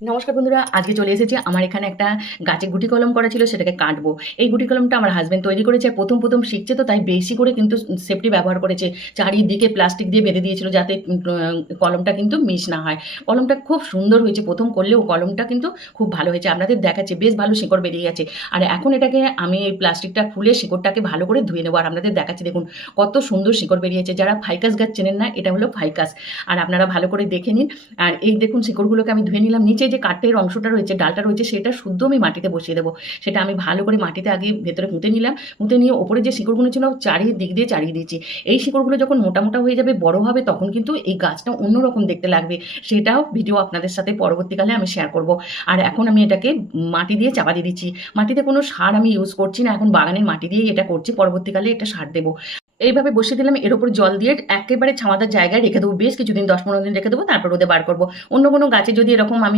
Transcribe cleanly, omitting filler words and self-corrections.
নমস্কার বন্ধুরা, আজকে চলে এসেছি। আমার এখানে একটা গাছে গুটি কলম করা ছিল, সেটাকে কাটবো। এই গুটি কলমটা আমার হাজবেন্ড তৈরি করেছে। প্রথম প্রথম শিখছে, তো তাই বেশি করে কিন্তু সেফটি ব্যবহার করেছে। চারিদিকে প্লাস্টিক দিয়ে বেঁধে দিয়েছিল যাতে কলমটা কিন্তু মিস না হয়। কলমটা খুব সুন্দর হয়েছে, প্রথম করলেও কলমটা কিন্তু খুব ভালো হয়েছে। আপনাদের দেখাচ্ছে বেশ ভালো শিকড় বেরিয়ে গেছে। আর এখন এটাকে আমি এই প্লাস্টিকটা খুলে শিকড়টাকে ভালো করে ধুয়ে নেবো। আর আপনাদের দেখাচ্ছি, দেখুন কত সুন্দর শিকড় বেরিয়েছে। যারা ফাইকাস গাছ চেনেন না, এটা হলো ফাইকাস। আর আপনারা ভালো করে দেখে নিন। আর এই দেখুন শিকড়গুলোকে আমি ধুয়ে নিলাম। নিচে যে কাঠের অংশটা রয়েছে, ডালটা রয়েছে, সেটা শুদ্ধ আমি মাটিতে বসিয়ে দেবো। সেটা আমি ভালো করে মাটিতে আগে ভেতরে পুঁতে নিলাম। পুঁতে নিয়ে ওপরে যে শিকড়গুলো ছিল চারিদিক দিয়ে চারিয়ে দিয়েছি। এই শিকড়গুলো যখন মোটা মোটা হয়ে যাবে, বড় হবে, তখন কিন্তু এই গাছটা অন্যরকম দেখতে লাগবে। সেটাও ভিডিও আপনাদের সাথে পরবর্তীকালে আমি শেয়ার করব। আর এখন আমি এটাকে মাটি দিয়ে চাপা দিয়ে দিচ্ছি। মাটিতে কোনো সার আমি ইউজ করছি না, এখন বাগানের মাটি দিয়েই এটা করছি। পরবর্তীকালে এটা সার দেবো। এইভাবে বসিয়ে দিলাম। এর উপর জল দিয়ে একেবারে ছাওয়াদার জায়গায় রেখে দেবো। বেশ কিছুদিন, 10-15 দিন রেখে দেবো, তারপর রোদে বার করবো। অন্য কোনো গাছে যদি এরকম আমি